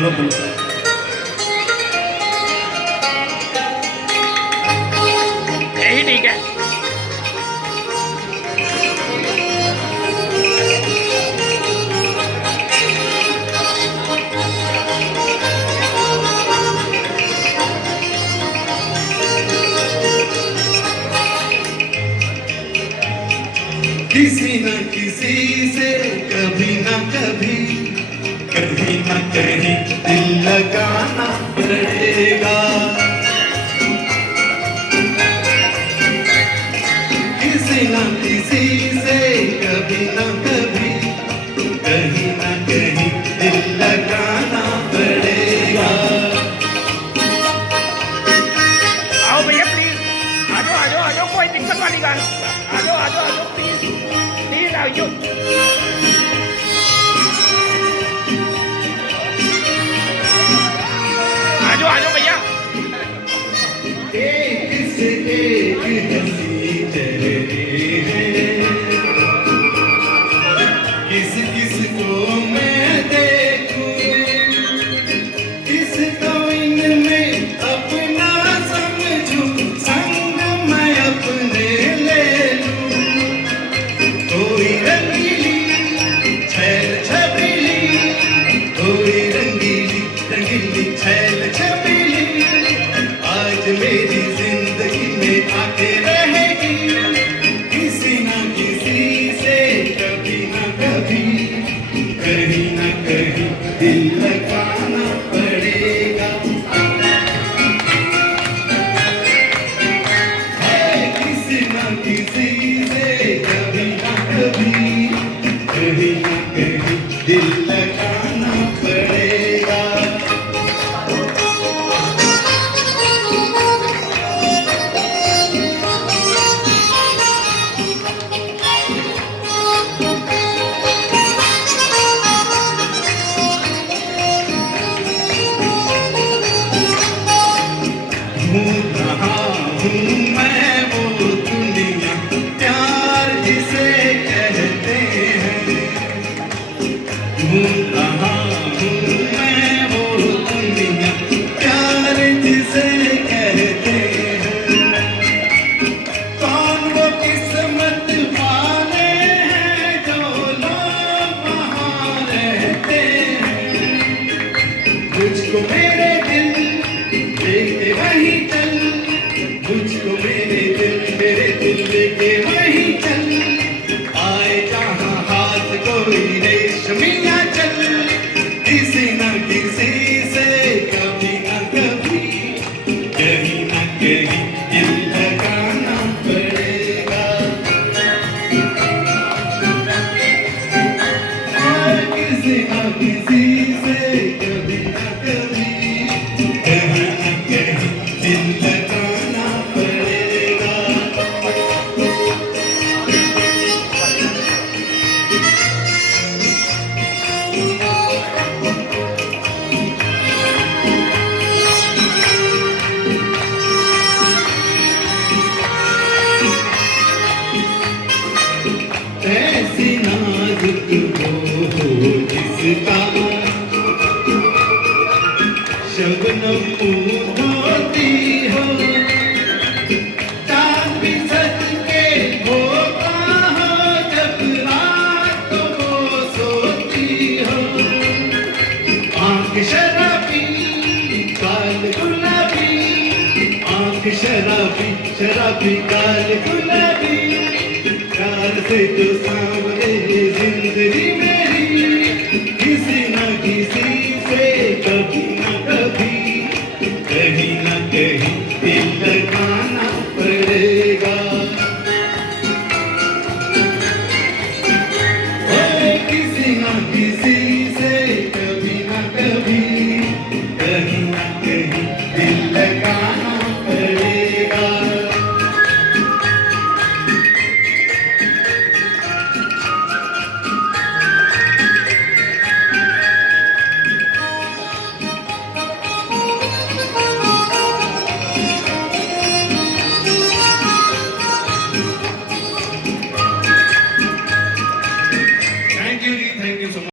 चलो बोलो यही ठीक है। किसी न किसी से कभी न कभी कहीं न कहीं दिल लगाना पड़ेगा। किसी न किसी से कभी न कभी कहीं न कहीं दिल लगाना पड़ेगा। आओ भैया प्लीज, आ जाओ आ जाओ आ जाओ, कोई दिक्कत वाली बात, आ जाओ आ जाओ आ जाओ प्लीज प्लीज आ जाओ। आ जाओ भैया। एक से एक हंसी चेहरे हैं, किस किस को मैं देखूं, किसको इनमें अपना समझूं, संग मैं अपने ले लूं। कोई रंगीली छैल छबीली, कोई रंगीली रंगीली छैल छबीली, आज मेरी जिंदगी में आके रहेगी। किसी न किसी से कभी न कभी कहीं न कहीं दिल लगाना पड़ेगा। है किसी न किसी से कभी न कभी कहीं न कहीं दिल लगाना पड़ेगा। ढूंढ रहा हूँ मैं वो दुनिया, प्यार जिसे कहते हैं। ढूंढ रहा हूँ मैं वो दुनिया, प्यार जिसे कहते हैं। कौन वो किस्मत वाले हैं जो लोग वहाँ रहते हैं। मुझको मेरे दिल लेके वहीं चल, मुझको मेरे दिल लेके वहीं चल, आए जहाँ हाथ कोई रेशमिया चल। किसी न किसी से कभी न कभी कहीं न कहीं दिल लगाना पड़ेगा। किसी न किसी से कभी न कभी कहीं न कहीं दिल लगाना पड़ेगा। ऐसी नाजुक वो हो जिसका शबनम होती हो, चांद भी सज के होता हो जब रात को वो सोती हो। आंख शराबी काल गुलाबी, आंख शराबी शराबी काल गुलाबी, प्यार से जो सांवरे जिंदगी मेरी। किसी न किसी से कभी न कभी कहीं न कहीं दिल लगाना पड़ेगा। किसी न किसी से कभी न कभी कहीं न कहीं दिल लगाना